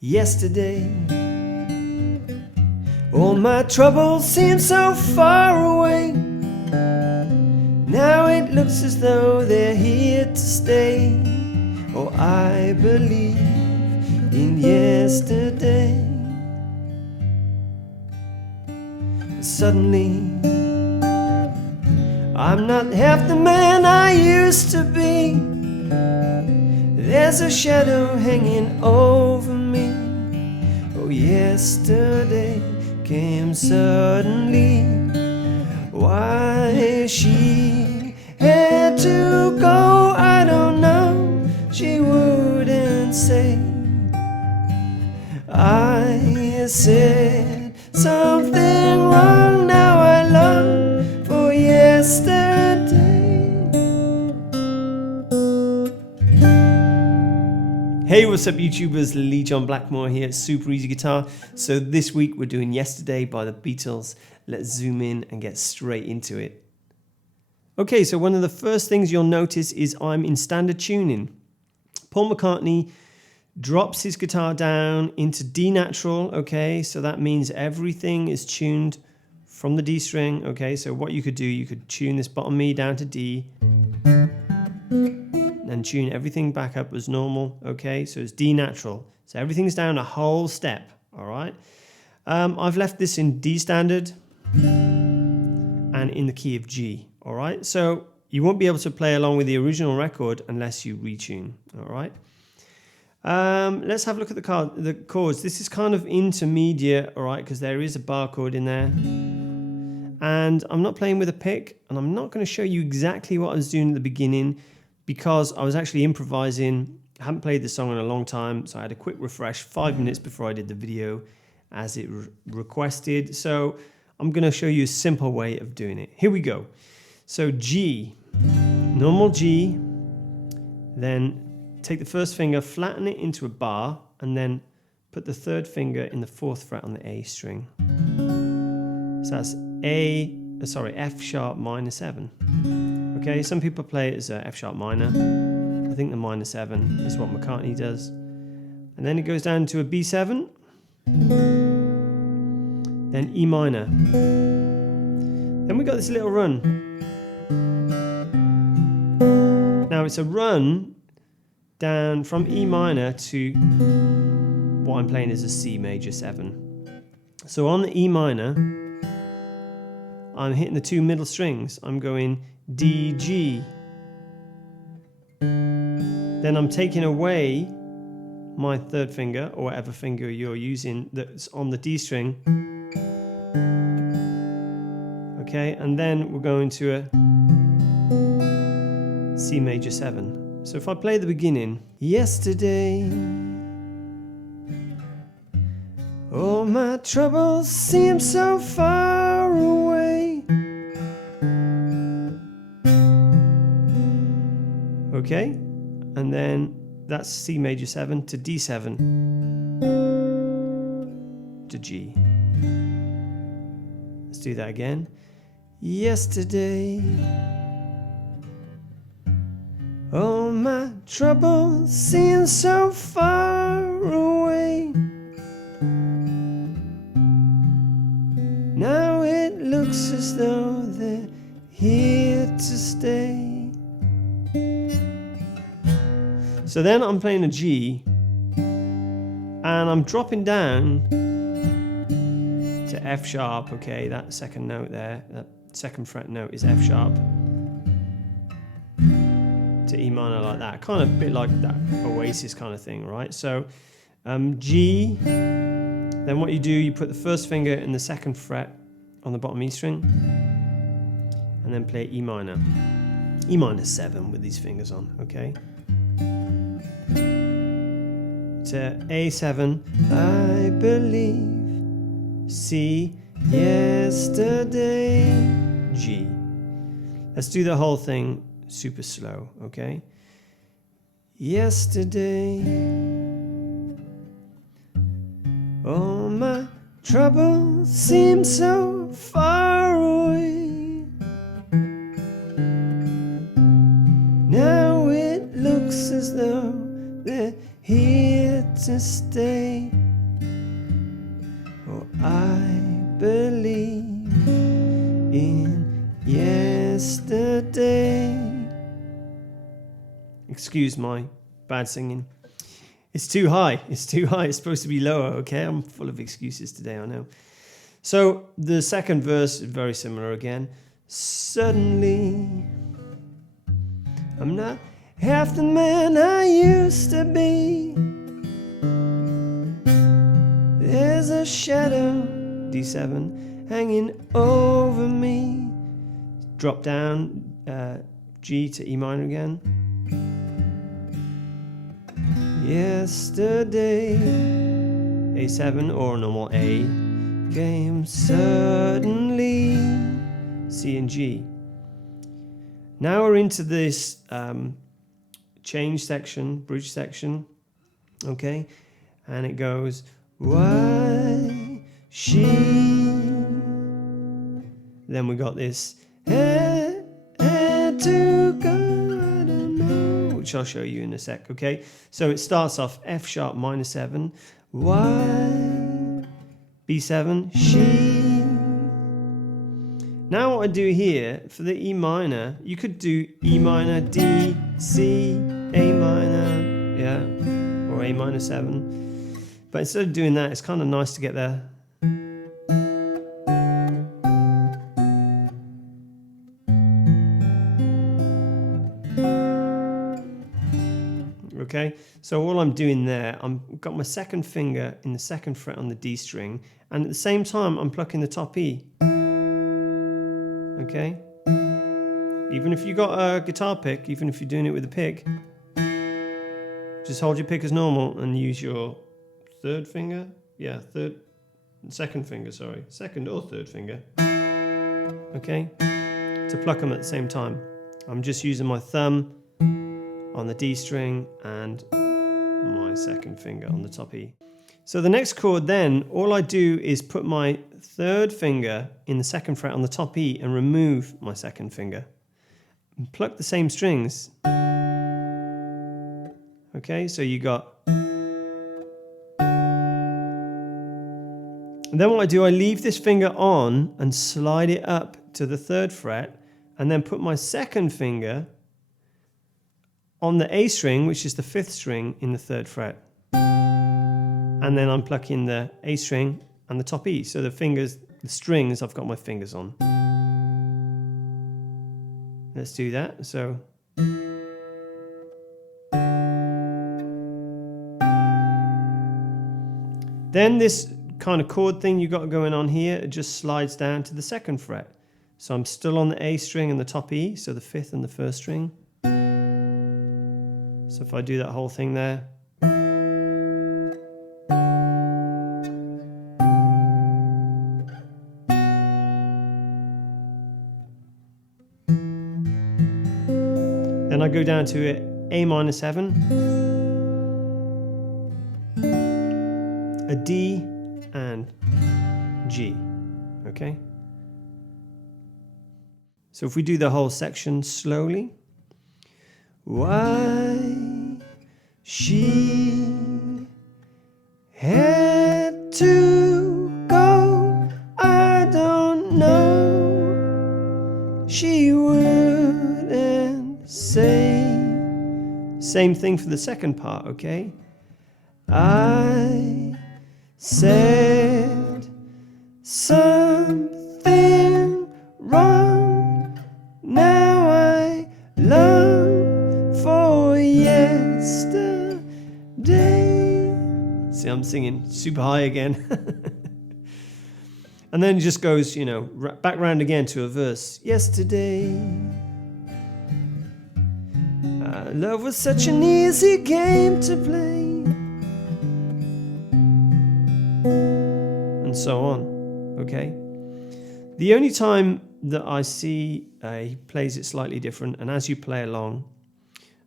yesterday. All my troubles seem so far away. Now it looks as though they're here to stay. Oh, I believe in yesterday. Suddenly, I'm not half the man I used to be. There's a shadow hanging over me. Oh, yesterday came suddenly. Why she had to go, I don't know. She wouldn't say. I said something wrong. Now I long for yesterday. Hey, what's up YouTubers? Lee John Blackmore here at Super Easy Guitar. So this week we're doing Yesterday by the Beatles. Let's zoom in and get straight into it. Okay, so one of the first things you'll notice is I'm in standard tuning. Paul McCartney drops his guitar down into D natural, okay? So that means everything is tuned from the D string, okay? So what you could do, you could tune this bottom E down to D, and tune everything back up as normal, okay? So it's D natural. So everything's down a whole step, all right? I've left this in D standard and in the key of G, all right? So you won't be able to play along with the original record unless you retune, all right? Let's have a look at the chords. This is kind of intermediate, all right, because there is a bar chord in there. And I'm not playing with a pick, and I'm not going to show you exactly what I was doing at the beginning because I was actually improvising. I haven't played this song in a long time, so I had a quick refresh 5 minutes before I did the video as it requested. So I'm going to show you a simple way of doing it. Here we go. So G, normal G, then take the first finger, flatten it into a bar, and then put the third finger in the fourth fret on the A string. So that's F sharp minor 7. Okay, some people play it as a F sharp minor. I think the minor 7 is what McCartney does. And then it goes down to a B7, then E minor. Then we got this little run. Now it's a run down from E minor to what I'm playing is a C major 7. So on the E minor, I'm hitting the two middle strings. I'm going D, G. Then I'm taking away my third finger, or whatever finger you're using that's on the D string. Okay, and then we're going to a C major 7. So if I play the beginning, yesterday, all my troubles seem so far away. Okay, and then that's C major 7 to D7 to G. Let's do that again. Yesterday, all my troubles seem so far away. Now it looks as though they're here to stay. So then I'm playing a G, and I'm dropping down to F sharp, okay, that second note there, that second fret note is F sharp, to E minor like that, kind of a bit like that Oasis kind of thing, right? So G, then what you do, you put the first finger in the second fret on the bottom E string, and then play E minor 7 with these fingers on, okay? To A7, I believe, C, yesterday, G. Let's do the whole thing super slow, okay? Yesterday, all my troubles seem so far away. Now it looks as though they're here to stay. yesterday. Oh, I believe in yesterday. Excuse my bad singing. It's too high. It's too high. It's supposed to be lower, okay? I'm full of excuses today, I know. So the second verse is very similar again. Suddenly, I'm not half the man I used to be. There's a shadow, D7, hanging over me. Drop down, G to E minor again. Yesterday, A7 or normal A, came suddenly, C and G. Now we're into this change section, bridge section, okay? And it goes, why she? Then we got this, had to go, I don't know, which I'll show you in a sec, okay? So it starts off F sharp minor 7, why, B7, she. Now what I do here, for the E minor, you could do E minor, D, C, A minor, yeah, or A minor 7. But instead of doing that, it's kind of nice to get there. Okay, so all I'm doing there, I've got my second finger in the second fret on the D string, and at the same time, I'm plucking the top E. Okay? Even if you got a guitar pick, even if you're doing it with a pick, just hold your pick as normal and use your third finger. Yeah, second finger, sorry. Second or third finger. Okay? To pluck them at the same time. I'm just using my thumb on the D string and my second finger on the top E. So the next chord then, all I do is put my third finger in the second fret on the top E and remove my second finger. And pluck the same strings. Okay, so you got... And then what I do, I leave this finger on and slide it up to the third fret and then put my second finger on the A string, which is the fifth string in the third fret. And then I'm plucking the A string and the top E. So the strings, I've got my fingers on. Let's do that. So. Then this kind of chord thing you got going on here, it just slides down to the second fret. So I'm still on the A string and the top E, so the fifth and the first string. So if I do that whole thing there. Then I go down to A minor 7, a D and G, okay? So if we do the whole section slowly. Why she had to go, I don't know. She wouldn't say. Same thing for the second part, okay? I said something wrong. Now I long for yesterday. See, I'm singing super high again. And then it just goes, you know, back round again to a verse. Yesterday, love was such an easy game to play. And so on, okay? The only time that I see he plays it slightly different, and as you play along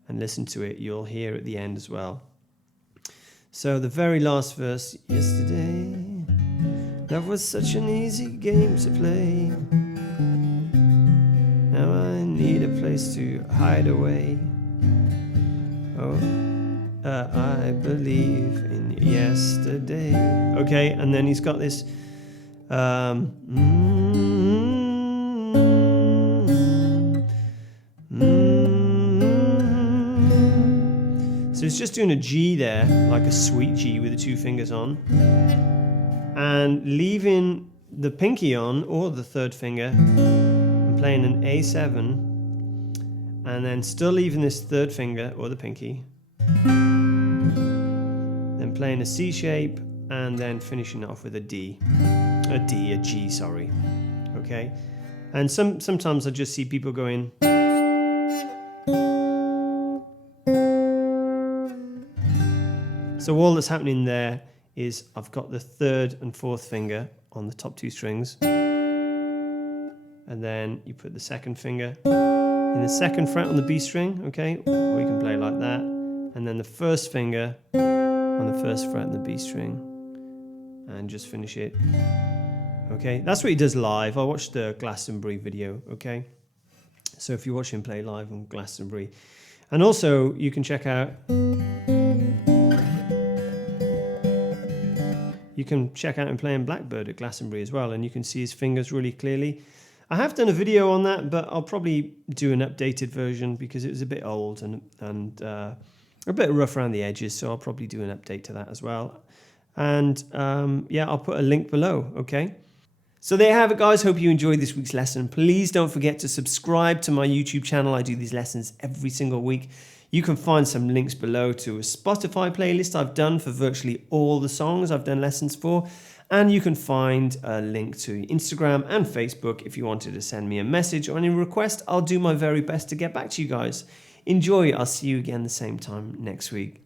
and listen to it, you'll hear at the end as well. So the very last verse, yesterday, love was such an easy game to play. Now I need a place to hide away. Oh, I believe in yesterday. Okay, and then he's got this. So it's just doing a G there, like a sweet G with the two fingers on, and leaving the pinky on, or the third finger, and playing an A7, and then still leaving this third finger, or the pinky, then playing a C shape, and then finishing it off with a G, sorry. Okay, and sometimes I just see people going. So all that's happening there is I've got the third and fourth finger on the top two strings, and then you put the second finger in the second fret on the B string, okay, or you can play like that, and then the first finger on the first fret on the B string, and just finish it. Okay, that's what he does live. I watched the Glastonbury video, okay, so if you watch him play live on Glastonbury, and also you can check out him playing Blackbird at Glastonbury as well, and you can see his fingers really clearly. I have done a video on that, but I'll probably do an updated version because it was a bit old and a bit rough around the edges, so I'll probably do an update to that as well. And yeah, I'll put a link below, okay? So there you have it, guys. Hope you enjoyed this week's lesson. Please don't forget to subscribe to my YouTube channel. I do these lessons every single week. You can find some links below to a Spotify playlist I've done for virtually all the songs I've done lessons for. And you can find a link to Instagram and Facebook if you wanted to send me a message or any request. I'll do my very best to get back to you guys. Enjoy. I'll see you again the same time next week.